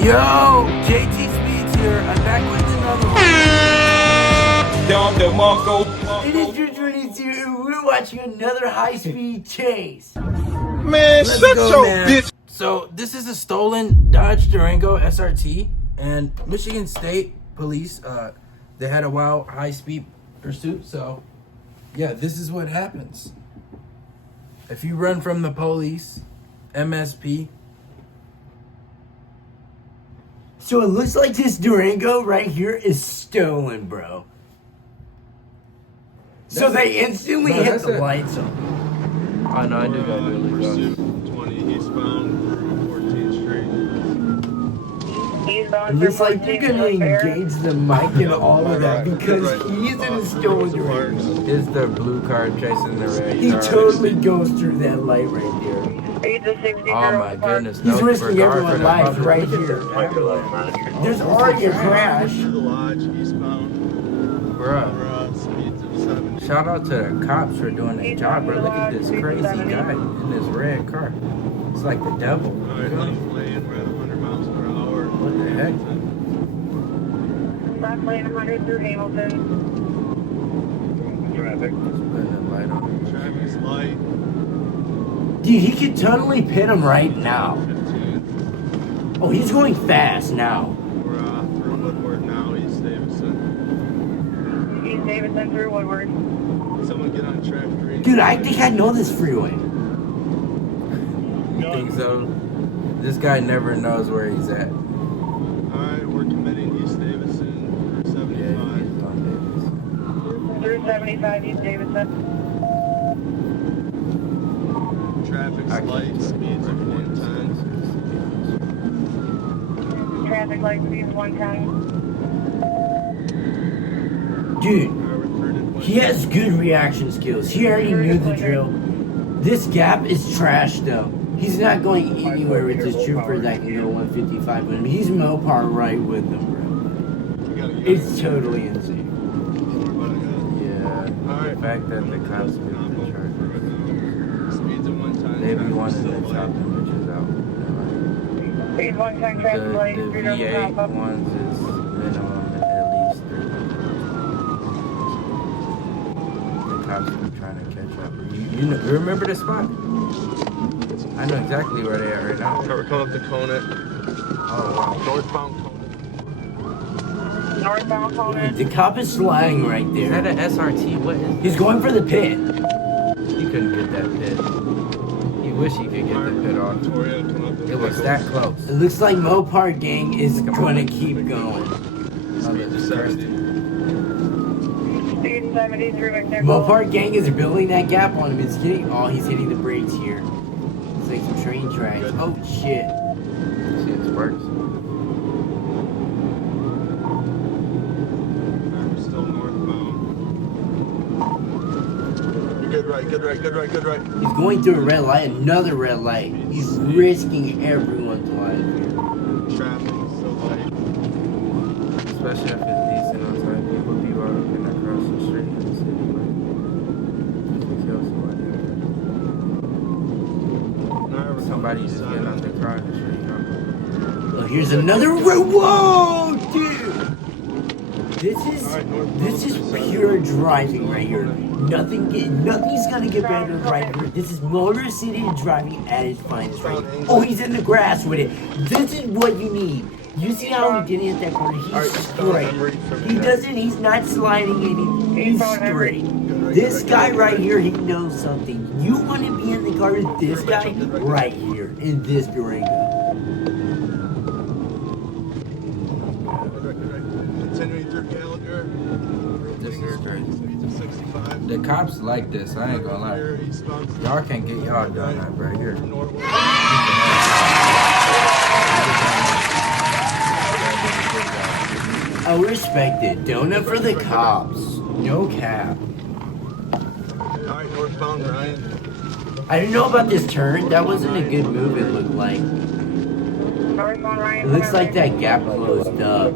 Yo, JTSpeeds here. I'm back with another one. It is your 22 and we're watching another high-speed chase. Man, Let's shut go, your man. bitch. So this is a stolen Dodge Durango SRT, and Michigan State Police, they had a wild high-speed pursuit. So yeah, this is what happens. If you run from the police, MSP. So it looks like this Durango right here is stolen, bro. So they instantly hit the lights on. Oh no, I do got to do Pursuit 20 eastbound through 14th Street. It looks like you're gonna engage the mic and all of that because he's in a stolen Durango. Is the blue car chasing the red He car? totally goes through that light right there. Oh my goodness. He's no risking regard for everyone's the life public. right here. There's already a crash. The Lodge eastbound. Bruh. Speeds of 70. Shout out to the cops for doing their job, bro. Look at this crazy guy in this red car. It's like the devil. Alright, left lane, we're at 100 miles per hour. What the heck? Left lane 100 through Hamilton. Traffic. Just putting a light on. Traffic's light. Dude, he could totally pin him right now. 15. Oh, he's going fast now. We're through Woodward now, East Davidson. East Davidson through Woodward. Someone get on track 3. Dude, I think I know this freeway. You think so? This guy never knows where he's at. Alright, we're committing East Davidson through Yeah, 75. he's on Davis. Through 75 East Davidson. Traffic's light, speeds of 110. Traffic light speeds 110. Dude, he has good reaction skills. He already knew the drill. This gap is trash though. He's not going anywhere with this trooper that can go 155 with him. He's Mopar right with them, bro. It's totally insane. Yeah. The fact that the cops get the charges. Speeds of 110. They be wanting to chop them bitches out. Speeds 110 traffic light. The V8 ones is minimum at least 300. The cops are trying to catch up. You remember the spot? I know exactly where they are right now. We're coming up to Conant. Oh wow. Northbound Conant. Northbound Conant. The cop is flying right Is that there. an SRT? What is He's going for the pit. He couldn't get that pit. He wish he could get the pit off. Victoria, come up to It was that close. It looks like Mopar gang is gonna keep going. Speeds of 70. Speed 70 through McNichol. Mopar gang is building that gap on him. It's hitting. Oh, he's hitting the brakes here. It's like some train tracks. Oh shit. See, it sparks. We're still northbound. You're good right, good right, good right, good right. He's going through a red light. Another red light. He's risking everyone's life here. Traffic is so light. Especially if it's decent outside. People be walking across the street in the city. Like, you can kill somebody. Somebody just get on the car and straight Oh, here's another road. Whoa, dude! This is pure driving right here. Nothing's gonna get better right here. This is Motor City driving at its finest right here. Oh, he's in the grass with it. This is what you need. You see how he's getting at that corner? He's straight. He's not sliding any. He's straight. This guy right here, he knows something. You want to be in the car with this guy right here in this Durango. Continuing through Gallagher. This is crazy. Speeds of 65. The cops like this, I ain't gonna lie. Eastbound. Y'all can't get y'all done up right here. Northward. I respect it. Donut for the cops. No cap. Alright, northbound Ryan. I didn't know about this turn. That wasn't a good move, it looked like. Northbound Ryan. It looks like that gap closed up.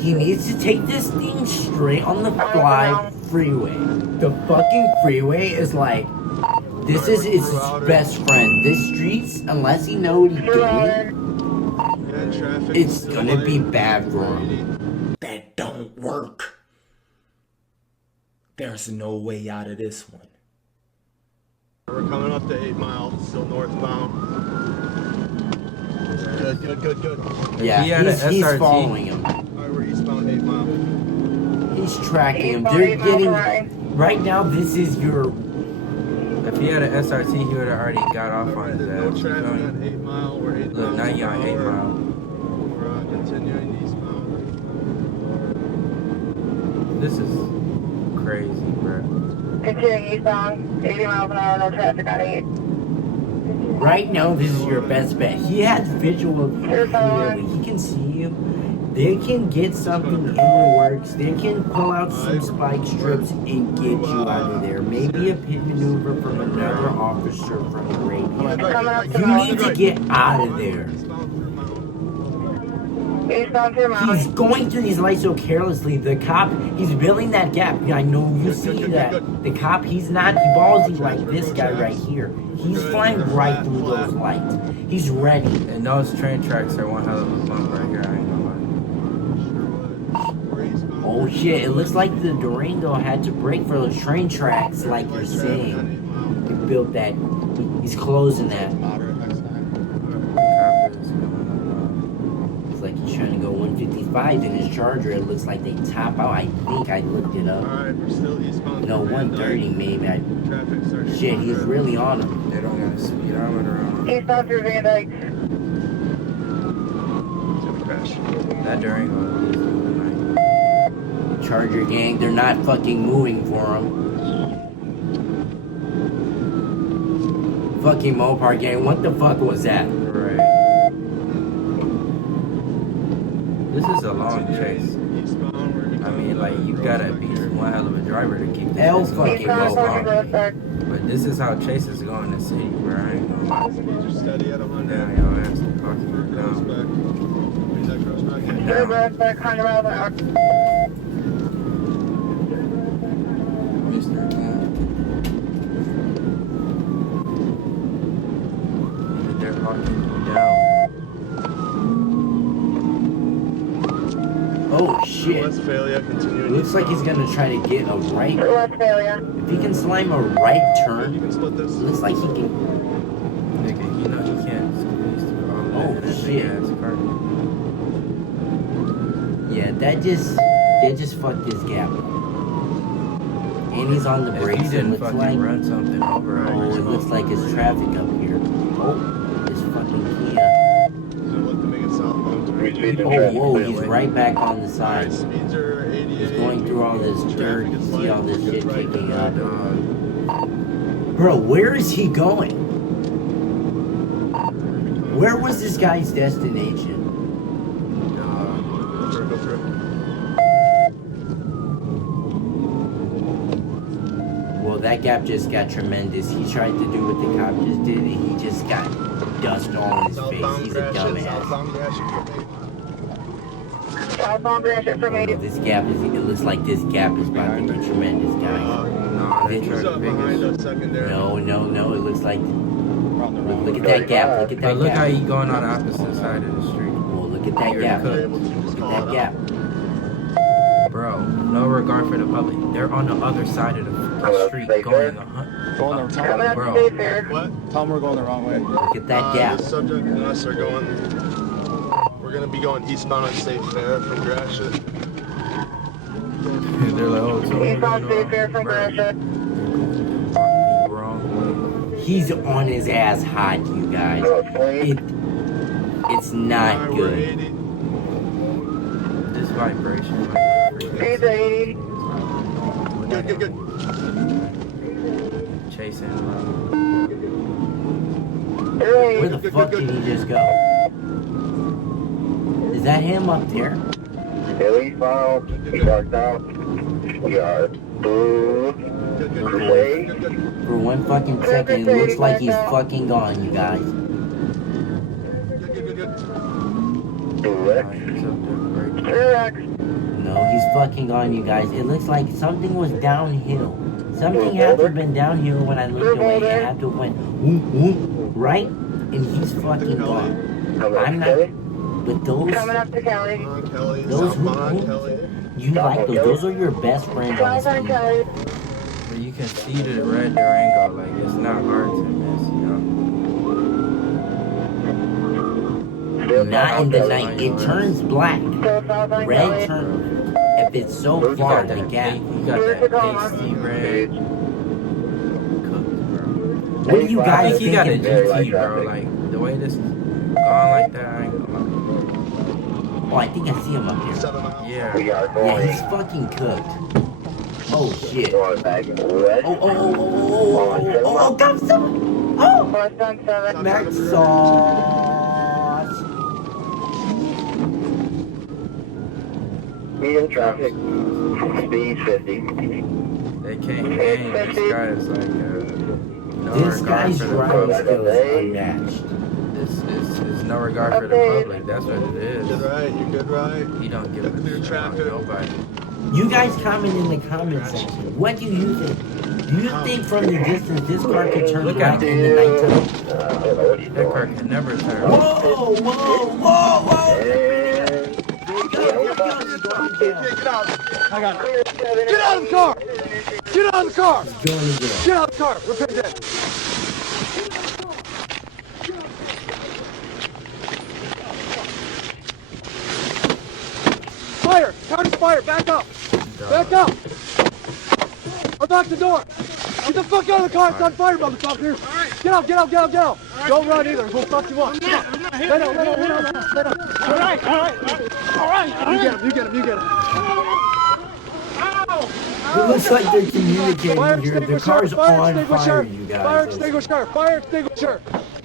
He needs to take this thing straight on the fly freeway. The fucking freeway is like, this is his best friend. This streets, unless he knows what he's doing, It's gonna be bad for him. That don't work. There's no way out of this one. We're coming up to 8 Mile, still northbound. Good. Yeah, He had an he's SRT. following him. Alright, we're eastbound 8 Mile. He's tracking him. Eastbound They're 8 Mile getting. right. Right now, this is your. If he had an SRT, he would have already got off on Alright, his there's no ass. You traffic feel me? on 8 Mile. We're 8 Look, miles now per you're on 8 hour. Mile. We're continuing eastbound. This is crazy, bro. Continuing eastbound, 80 miles an hour, no traffic on 8. Right now, this is your best bet. He has visual clearly. He can see you. They can get something in the works. They can pull out some spike strips and get you out of there. Maybe a pit maneuver from another officer from the radio. Coming up to You Mount. need to get out of there. Eastbound through Mount. Eastbound through He's Mount. going through these lights so carelessly. The cop, he's filling that gap. I know you see that. The cop, he's not ballsy like this guy right here. He's flying right through those lights. He's ready. And those train tracks are one hell of a bump right here. I ain't gonna lie. We're eastbound. Oh shit, it looks like the Durango had to break for those train tracks, like you're saying. He built that. He's closing that. It's like he's trying to go 155 in his Charger. It looks like they top out. I think I looked it up. Alright, we're still eastbound. No, through Van 130 Dyke. maybe. Traffic starting Shit, to he's moderate. really on him. They don't got a speedometer on. Eastbound through Van Dyke. Crash. That Durango is like, Charger gang, they're not fucking moving for him. Fucking Mopar gang, what the fuck was that? right. This is a long chase. Eastbound, we're I mean, like, you gotta be one hell of a driver to keep this Hell thing going fucking for Eastbound this well, fucking long. growth back. But this is how chases go in the city, bro. I ain't gonna lie. Speeds are steady at 100. Down your ass and cock Rear you cross down. back. Where's that cross back? Down. Rear growth back, 100 miles an hour. Mr. They're hawking you down. Oh shit. Westphalia, continuing Looks like he's eastbound. gonna try to get a right. Westphalia. If he can slime a right You turn, can split this. looks like he can. Nigga, you know he can't squeeze through all Oh, that in that shit. big ass car. Yeah, that just fucked his gap up. And he's on the If brakes. he It didn't looks fucking like. run something over, I Oh, just it looks hope. like it's traffic up here. Oh, this fucking Kia. He's gonna look to make it southbound. Oh, whoa, he's right back on the Alright, side. speeds are 88. He's going through all this dirt. Traffic You is see all light. this We're shit good right kicking now. up. Bro, where is he going? Where was this guy's destination? Go for it. Well, that gap just got tremendous. He tried to do what the cop just did, and he just got dust all in his face. Southbound He's a crash it, dumbass. southbound crash it for me. Southbound branch it from Oh, no, 80. this gap is. It looks like this gap is about to get tremendous, guys. No, they Who's tried to up big behind as us secondary? No. It looks like. Look at that gap. Look at But that look how gap. you going on the opposite side of the street. Well, look at that You're gap. cooked. Look Able to just at call that it gap. Bro, no regard for the public. They're on the other side of the freaking street going Going the Coming up bro. to State Fair. out. What? Tell them we're going the wrong way. Look at that gap. The subject and us are going. We're gonna be going eastbound on State Fair from Gratiot. They're like, oh, so Eastbound State Fair from Gratiot. wrong. He's on his ass hot, you guys. It's not Alright, we're good. 80. This vibration, like the Speeds freaking 80. Good. chasing. Where the fuck did he just go? Is that him up there? Still eastbound, we parked out. We are through. Good. For one fucking second, it looks like he's fucking gone, you guys. Good. Direct. Direct. No, he's fucking gone, you guys. It looks like something was downhill. Something had to have been downhill when I looked away. It had to have went whoop, whoop, right? And he's fucking gone. I'm not. but those, Coming up to Kelly. On Kelly, Those southbound who- Kelly. you like those. Those are your best friends on Drive on the Kelly. But you can see the red Durango, like it's not hard to miss, you know. Not in the night. It turns black. Still south on Red Kelly. turns. If it's so You far got in the that, gap. you got that pasty red cooked, bro. What do you I guys think he got a think? GT, bro. Like the way this is going like that, I ain't gonna lie. Oh, I think I see him up here. 7 miles. Yeah. We are Yeah, going. he's fucking cooked. Oh shit. Going back west. Oh, come some. Oh, West on 7. Max sauce. Medium traffic. Speed 50. They can't hang. This guy is like, no This regard guy's for the driving public. skills unmatched. It's no regard for the public. That's what it Good is. right, you good right. He don't give a Clear shit about traffic. nobody. You guys comment in the comment section. What do you think? Do you think from the distance this car could turn Look right at in the nighttime? I don't know what he's That car doing. can never turn. Whoa, whoa, whoa, whoa! And Get out. I got it. Get out of the car! Get out of the car! Going to jail. Get out of the car! Repair that. Fire! Car's fire! Back up! Back up! Unlock the door! Get the fuck out of the car! It's on fire, motherfucker! Get out! Get out! Get out! Get out! Don't run either. We'll fuck you up. Come on. Lay down! Lay down! Lay down! Lay down! All right! All right! All right! You get him! You get him! You get him! It looks like they're communicating Fire here. The extinguisher! car's Fire on extinguisher! fire, you guys. Fire extinguisher! Fire extinguisher!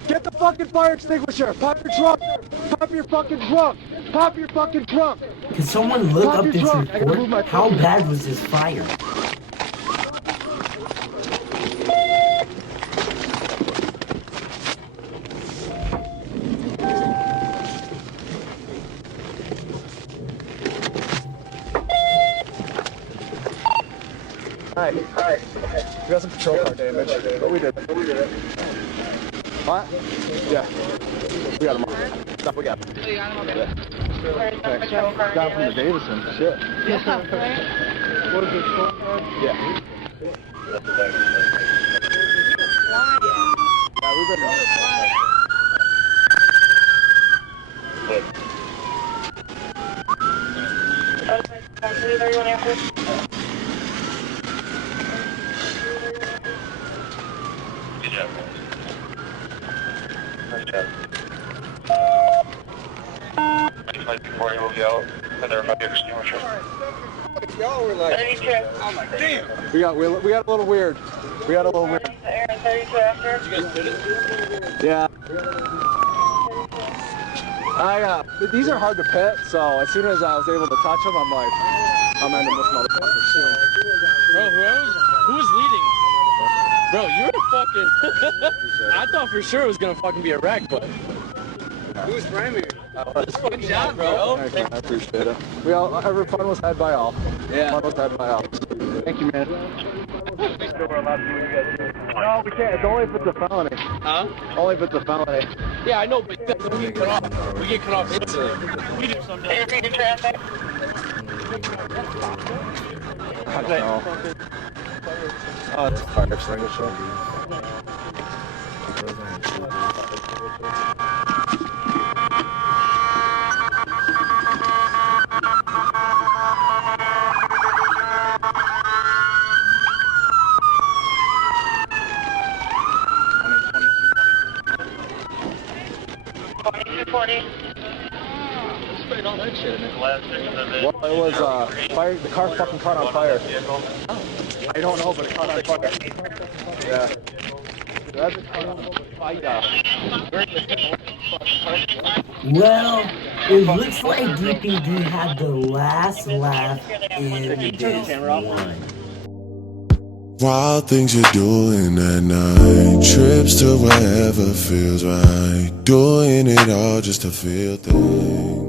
Get the fucking fire extinguisher! Pop your trunk! Pop your fucking trunk! Pop your fucking trunk! Can someone look Pop up your this trunk. I gotta move my report? How phone. bad was this fire? Alright, alright. We got some patrol car damage. What we did? What? Yeah. We got him all. Stuff we got. Thanks. Got him from the Davison. Shit. What is it? Yeah. Yeah, we've been. Before you will yell, and there might be extinguisher. Y'all were like, 32. oh my damn. We got a little weird. We got a little weird. Aaron, 32 after. Yeah. These are hard to pit, so as soon as I was able to touch them, I'm like, I'm ending this motherfucker soon. Bro, who was leading? Bro, you were fucking. I thought for sure it was gonna fucking be a wreck, but. Who's primary? Just fucking down, bro. Thanks, man. I appreciate it. Every fun was had by all. Yeah. Fun was had by all. Thank you, man. No, we can't. It's only if it's a felony. Huh? Only if it's a felony. Yeah, I know, but we get cut off. We get cut off instantly. We do something. Anything in traffic? I don't know. Oh, it's fire extinguisher. Well, it was fire. The car fucking caught on fire. I don't know, but it caught on fire. Yeah. Well, it looks like DPD had the last laugh in this one. Wild things you're doing at night, trips to wherever feels right, doing it all just to feel things.